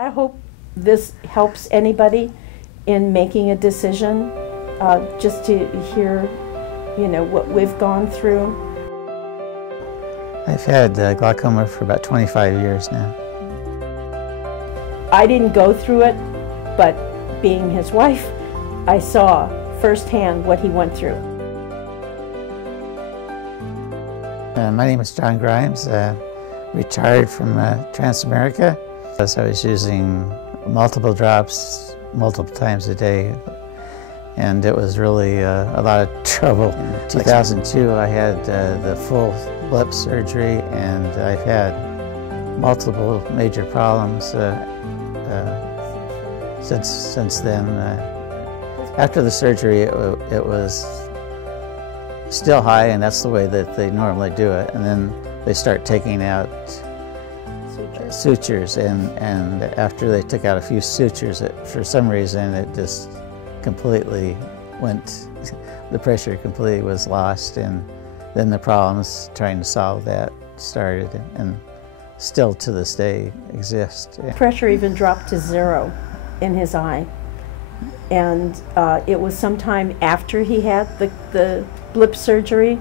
I hope this helps anybody in making a decision, just to hear, you know, what we've gone through. I've had glaucoma for about 25 years now. I didn't go through it, but being his wife, I saw firsthand what he went through. My name is John Grimes, retired from Transamerica. So I was using multiple drops multiple times a day, and it was really a lot of trouble. In 2002 I had the full blip surgery, and I've had multiple major problems since then. After the surgery it was still high, and that's the way that they normally do it, and then they start taking out sutures, and after they took out a few sutures, for some reason it just completely went, the pressure completely was lost, and then the problems trying to solve that started, and still to this day exist. Pressure even dropped to 0 in his eye, and it was sometime after he had the blip surgery.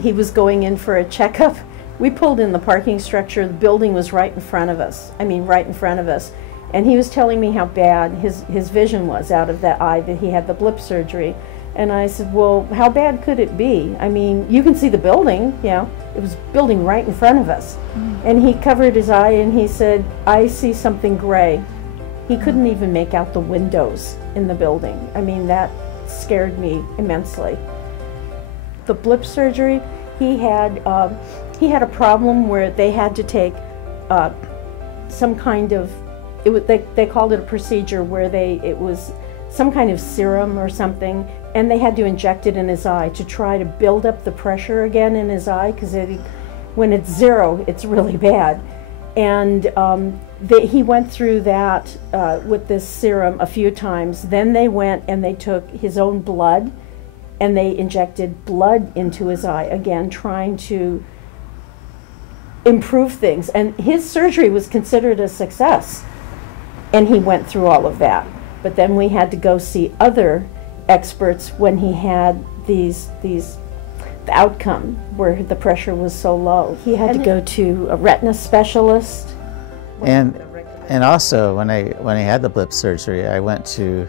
He was going in for a checkup. We pulled in the parking structure. The building was right in front of us. I mean, right in front of us. And he was telling me how bad his vision was out of that eye, that he had the blip surgery. And I said, well, how bad could it be? I mean, you can see the building, you know. It was building right in front of us. And he covered his eye and he said, I see something gray. He couldn't even make out the windows in the building. I mean, that scared me immensely. The blip surgery, he had a problem where they had to take some kind of, they called it a procedure where it was some kind of serum or something, and they had to inject it in his eye to try to build up the pressure again in his eye, because when it's 0, it's really bad. And he went through that with this serum a few times. Then they went and they took his own blood and they injected blood into his eye again, trying to improve things. And his surgery was considered a success, and he went through all of that. But then we had to go see other experts when he had the outcome where the pressure was so low. He had to go to a retina specialist. And also when he had the blip surgery, I went to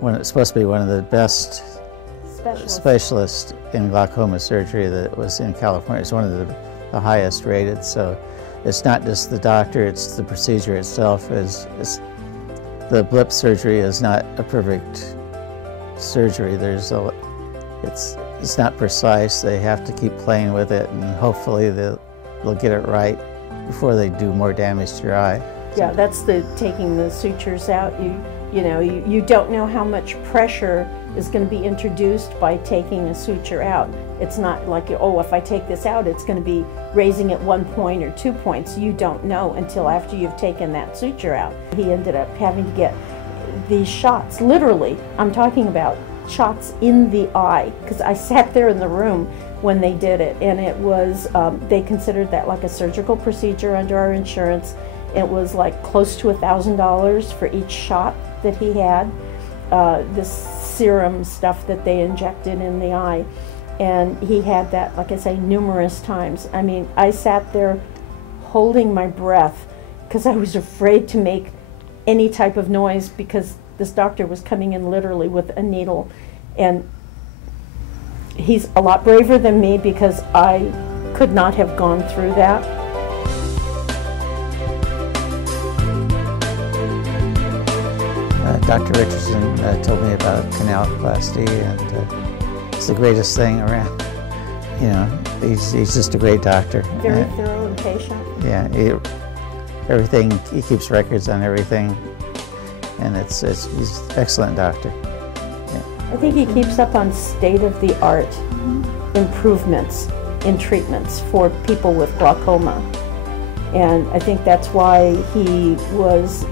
when it's supposed to be one of the best specialists in glaucoma surgery that was in California. It's one of the highest rated. So it's not just the doctor, it's the procedure itself. The blip surgery is not a perfect surgery. It's not precise. They have to keep playing with it, and hopefully they'll get it right before they do more damage to your eye. Yeah, that's taking the sutures out. You don't know how much pressure is going to be introduced by taking a suture out. It's not like, oh, if I take this out, it's going to be raising it 1 point or 2 points. You don't know until after you've taken that suture out. He ended up having to get these shots, literally, I'm talking about shots in the eye, because I sat there in the room when they did it, and it was, they considered that like a surgical procedure under our insurance. It was like close to $1,000 for each shot that he had, this serum stuff that they injected in the eye. And he had that, like I say, numerous times. I mean, I sat there holding my breath because I was afraid to make any type of noise, because this doctor was coming in literally with a needle. And he's a lot braver than me, because I could not have gone through that. Dr. Richardson told me about canaloplasty, and it's the greatest thing around. You know, he's just a great doctor. Very thorough and patient. Yeah, he keeps records on everything, and he's an excellent doctor. Yeah. I think he keeps up on state-of-the-art improvements in treatments for people with glaucoma, and I think that's why he was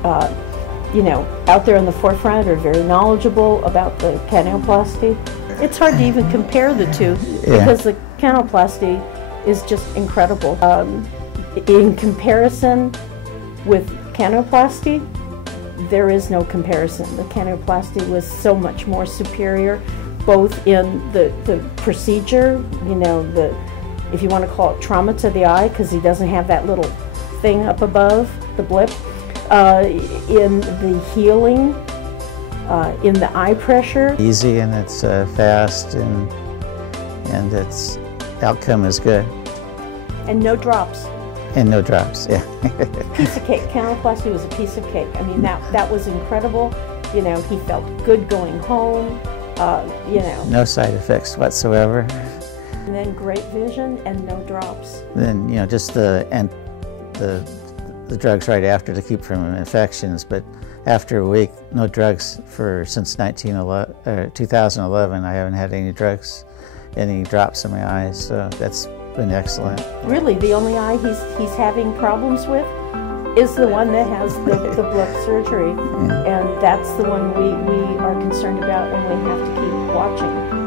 out there in the forefront, or very knowledgeable about the canaloplasty. It's hard to even compare the two, because the canaloplasty is just incredible. In comparison with Canaloplasty, there is no comparison. The canaloplasty was so much more superior, both in the procedure, you know, if you want to call it trauma to the eye, because he doesn't have that little thing up above, the blip, in the healing, in the eye pressure. Easy, and it's fast, and its outcome is good. And no drops. And no drops, yeah. Piece of cake. Canaloplasty was a piece of cake. I mean, that was incredible. You know, he felt good going home, you know. No side effects whatsoever. And then great vision and no drops. Then, you know, just the drugs right after to keep from infections, but after a week, no drugs since 2011. I haven't had any drugs, any drops in my eyes, so that's been excellent. Really, the only eye he's having problems with is the one that has the blip surgery, and that's the one we are concerned about, and we have to keep watching.